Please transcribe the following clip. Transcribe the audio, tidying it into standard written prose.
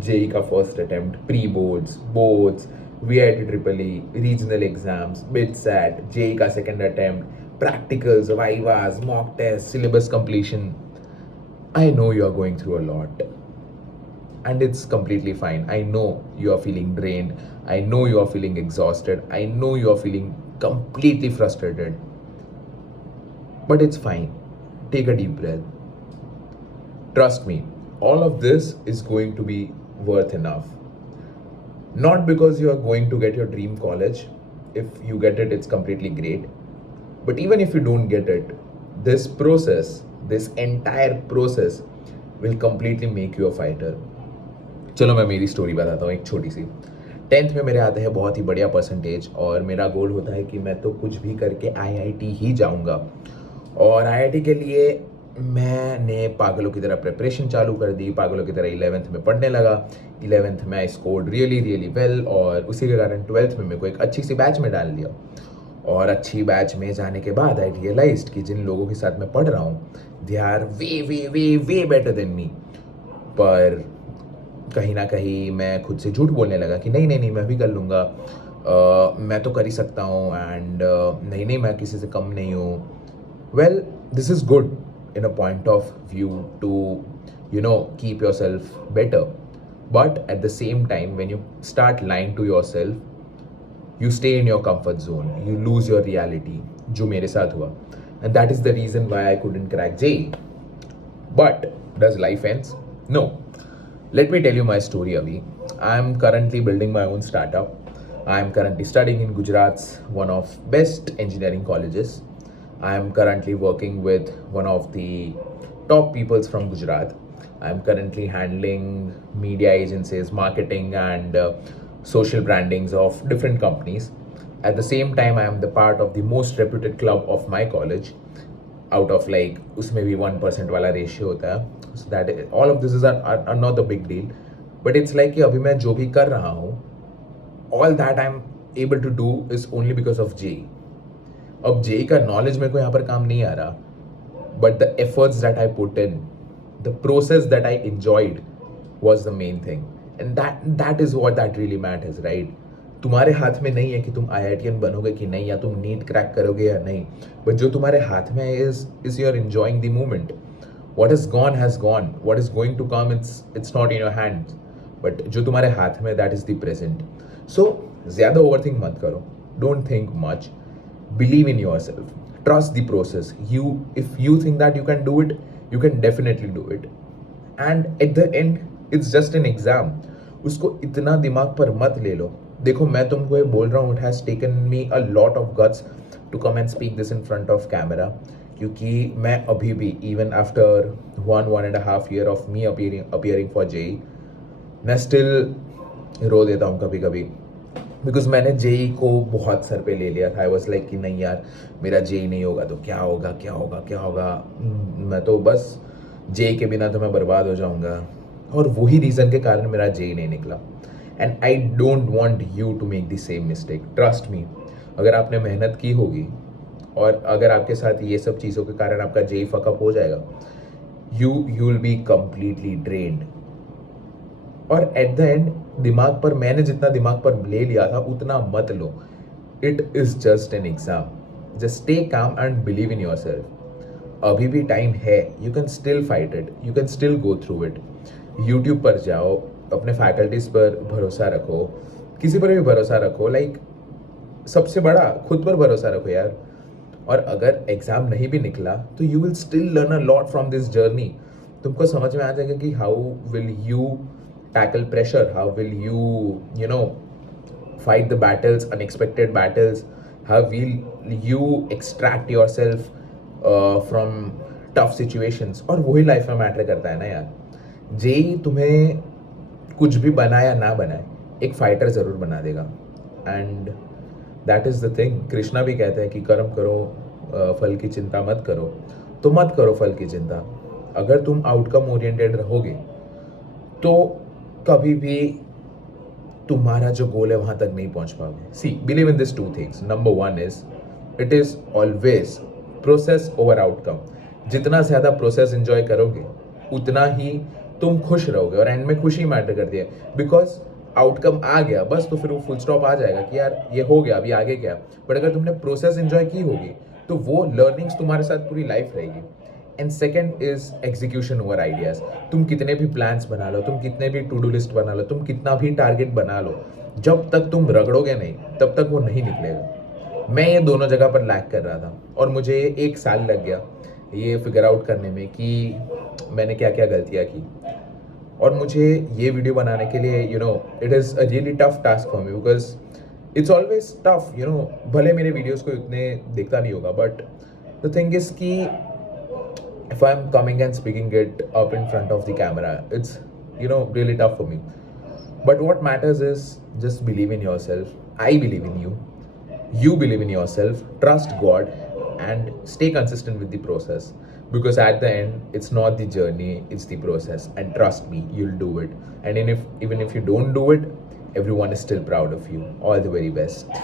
JEE का first attempt, pre boards, boards, VIT triple E, regional exams, BIT SAT, JEE का second attempt, practicals, vivas, mock test, syllabus completion. I know you are going through a lot, and it's completely fine. I know you are feeling drained. I know you are feeling exhausted. I know you are feeling completely frustrated. But it's fine. Take a deep breath. Trust me, all of this is going to be worth enough. Not because you are going to get your dream college. If you get it, it's completely great. But even if you don't get it, this process, this entire process will completely make you a fighter. चलो मैं मेरी story बताता हूँ एक छोटी सी. 10th में मेरे आते हैं बहुत ही बढ़िया परसेंटेज और मेरा गोल होता है कि मैं तो कुछ भी करके आईआईटी ही जाऊँगा. और आईआईटी के लिए मैंने पागलों की तरह प्रिपरेशन चालू कर दी, पागलों की तरह 11th में पढ़ने लगा. 11th में I scored really really well और उसी के कारण 12th में मेरे को एक अच्छी सी बैच में डाल दिया. और अच्छी बैच में जाने के बाद आई रियलाइज्ड कि जिन लोगों के साथ मैं पढ़ रहा हूँ they are way way way way better than me. पर कहीं ना कहीं मैं खुद से झूठ बोलने लगा कि नहीं नहीं नहीं मैं भी कर लूँगा, मैं तो कर ही सकता हूँ, एंड नहीं नहीं मैं किसी से कम नहीं हूँ. Well, this is good in a point of view to keep yourself better, but at the same time when you start lying to yourself you stay in your comfort zone, you lose your reality, जो मेरे साथ हुआ. And that is the reason why I couldn't crack JEE. But does life ends? No. Let me tell you my story, Avi. I am currently building my own startup. I am currently studying in Gujarat's one of best engineering colleges. I am currently working with one of the top peoples from Gujarat. I am currently handling media agencies, marketing, and social brandings of different companies. At the same time, I am the part of the most reputed club of my college. Out of like, उसमें भी 1% वाला ratio होता है. So that all of this is are not the big deal. But it's like कि अभी मैं जो भी कर रहा हूँ, all that I'm able to do is only because of JEE. अब जेई का नॉलेज मेरे को यहाँ पर काम नहीं आ रहा, but the efforts that I put in, the process that I enjoyed was the main thing, and that is what that really matters, right. तुम्हारे हाथ में नहीं है कि तुम आईआईटीएन बनोगे कि नहीं, या तुम नीट क्रैक करोगे या नहीं, बट जो तुम्हारे हाथ में is your enjoying the moment. What is gone has gone, what is going to come it's not in your hand, but जो तुम्हारे हाथ में that is the present. So ज़्यादा ओवर थिंक मत करो, don't think much. Believe in yourself, trust the process. If you think that you can do it, you can definitely do it. And at the end it's just an exam. उसको इतना दिमाग पर मत ले लो. देखो मैं तुमको ये बोल रहा हूँ, it has taken me a lot of guts to come and speak this in front of camera, क्योंकि मैं अभी भी even after 1.5 year of me appearing for JEE, मैं still रो देता हूँ कभी कभी, बिकॉज मैंने जेई को बहुत सर पे ले लिया था. आई वॉज लाइक कि नहीं यार, मेरा जेई नहीं होगा तो क्या होगा क्या होगा क्या होगा, मैं तो बस जेई के बिना तो मैं बर्बाद हो जाऊंगा. और वही रीज़न के कारण मेरा जेई नहीं निकला. And I don't want you to make the same mistake. Trust me, अगर आपने मेहनत की होगी और अगर आपके साथ ये सब चीज़ों के कारण आपका जेई फकअप हो जाएगा, you will be completely drained. और एट द एंड दिमाग पर, मैंने जितना दिमाग पर ले लिया था उतना मत लो. It is just an exam. Just stay calm and believe in yourself. अभी भी टाइम है, you can still fight it, you can still go through it. YouTube पर जाओ, अपने फैकल्टीज पर भरोसा रखो, किसी पर भी भरोसा रखो, लाइक सबसे बड़ा खुद पर भरोसा रखो यार. और अगर एग्जाम नहीं भी निकला तो you will still learn a lot from this journey. तुमको समझ में आ जाएगा कि how will you tackle pressure, how will you fight the battles, unexpected battles, how will you extract yourself from tough situations. और वही लाइफ में matter करता है ना यार. जेई तुम्हें कुछ भी बनाए या ना बनाए, एक फाइटर ज़रूर बना देगा. And that is the thing. Krishna भी कहते हैं कि कर्म करो, फल की चिंता मत करो. तो मत करो फल की चिंता. अगर तुम आउटकम ओरिएंटेड रहोगे तो कभी भी तुम्हारा जो गोल है वहां तक नहीं पहुंच पाओगे. See, believe in this 2 things. Number 1 is it is always process over outcome. जितना ज़्यादा प्रोसेस एंजॉय करोगे उतना ही तुम खुश रहोगे और एंड में खुशी मैटर करती है बिकॉज आउटकम आ गया बस, तो फिर वो फुल स्टॉप आ जाएगा कि यार ये हो गया, अभी आगे क्या। बट अगर तुमने प्रोसेस एंजॉय की होगी तो वो लर्निंग्स तुम्हारे साथ पूरी लाइफ रहेगी। And second is execution over ideas. तुम कितने भी प्लान्स बना लो, तुम कितने भी टू डू लिस्ट बना लो, तुम कितना भी टारगेट बना लो, जब तक तुम रगड़ोगे नहीं तब तक वो नहीं निकलेगा। मैं ये दोनों जगह पर लैक कर रहा था और मुझे 1 साल लग गया ये फिगर आउट करने में कि मैंने क्या क्या गलतियाँ की। और मुझे ये वीडियो बनाने के लिए it is a really tough task for me because it's always tough. भले मेरे वीडियोज़ को इतने देखता नहीं होगा, बट द थिंग इज़ कि if I'm coming and speaking it up in front of the camera, it's really tough for me. But what matters is just believe in yourself. I believe in you. You believe in yourself. Trust God and stay consistent with the process. Because at the end, it's not the journey, it's the process. And trust me, you'll do it. And even if you don't do it, everyone is still proud of you. All the very best.